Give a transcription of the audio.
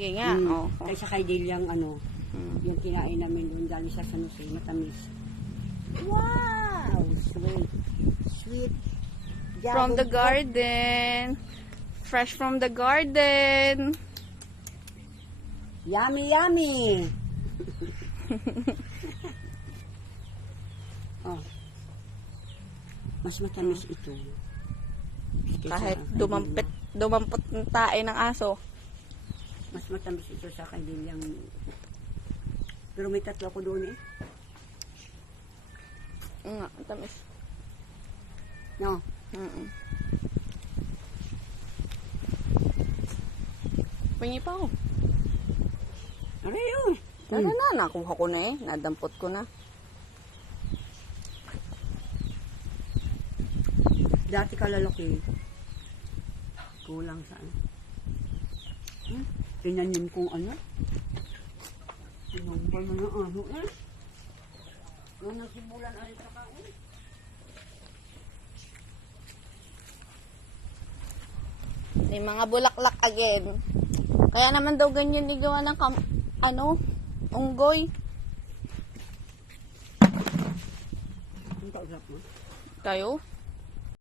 Sige nga. Oh. Kaysa kay Deliang yung kinain namin doon dali sa San Jose, matamis. Wow! Sweet. Sweet. From the garden. Fresh from the garden. Yummy, yummy! Oh. Mas matamis ito. Kahit dumampot ng tae ng aso. Mas matamis ito sa kay Deliang. Pero may tatlo ako doon eh. Nga, matamis. No? Pingi pa ako. Aray yun. Pero nakuha ko na eh. Nadampot ko na. Dati kalalaki. Kulang sa tinanim kong Tinambal mo ng Nung nasibulan alit sa kain. May mga bulaklak again. Kaya naman daw ganyan igawa ng unggoy. Ang kausap mo? Tayo?